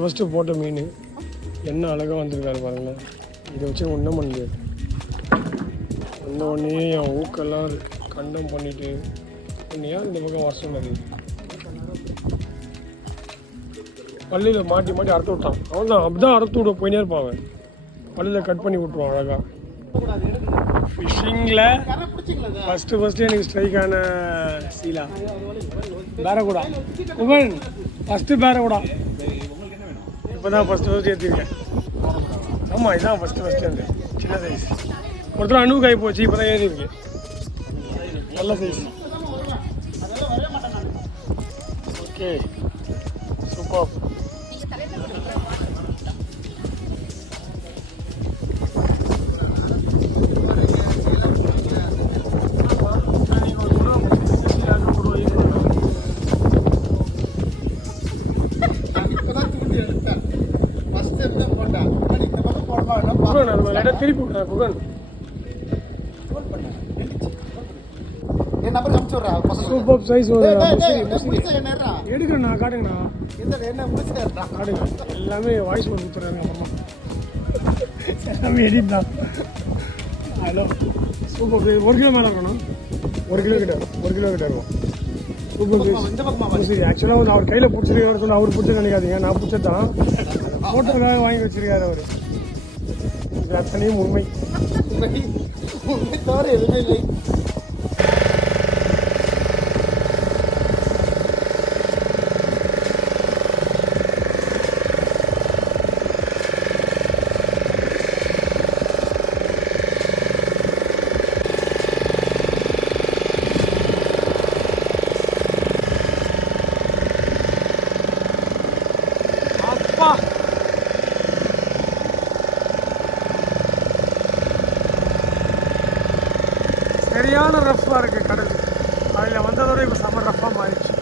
First போட்ட மீன் என்ன அழகாக வந்திருக்காரு பாருங்களேன். இதை வச்சு ஒன்றும் பண்ண முடியாது. ஒன்றே என் ஊக்கெல்லாம் கண்டம் பண்ணிவிட்டு ஏன் இந்த பக்கம் வர சொன்னது. பள்ளியில் மாட்டி மாட்டி அறுத்து விட்டான். அவன் தான் அப்படி தான் அறுத்து விட போயினே இருப்பான். அவன் பள்ளியில் கட் பண்ணி விட்ருவான் அழகாக. ஃபிஷ்ஷிங்கில் ஃபஸ்ட்டு எனக்கு ஸ்ட்ரைக்கான சீலா பேரக்கூடா உமன் ஃபஸ்ட்டு பேரக்கூடா. இப்போ தான் ஃபஸ்ட்டு ஏற்றிருக்கேன். ஆமாம் இதுதான் ஃபஸ்ட்டு வந்து சின்ன சைஸ். ஒருத்தர் அணுவுக்கு ஆகி போச்சு. இப்போ தான் ஏறிருக்கு. நல்ல சைஸ். Okay super. திருப்பி புகன் சூப்பர் சைஸ் எடுக்கிறேண்ணா. காட்டுங்கண்ணா காட்டுங்க. எல்லாமே வாய்ஸ் போட்டு கொடுத்துறாங்க. அம்மா எல்லாமே எடிட் தான். Hello super size. 1 கிலோ மேலே இருக்கணும். 1 கிலோ கிட்ட இருக்கும். Super size. சரி ஆக்சுவலாக வந்து அவர் கையில் பிடிச்சிருக்காரு சொன்னால் அவர் பிடிச்சது நினைக்காதீங்க. நான் பிடிச்சது தான். ஃபோட்டோக்காக வாங்கி வச்சிருக்காரு அவர். அத்தனையும் உண்மை தவிர எதுவுமே இல்லை. அப்பா சரியான ரஃப்பாக இருக்குது கடல். அதில் வந்ததோட இப்போ செம்ம ரஃப்பாக மாறிடுச்சு.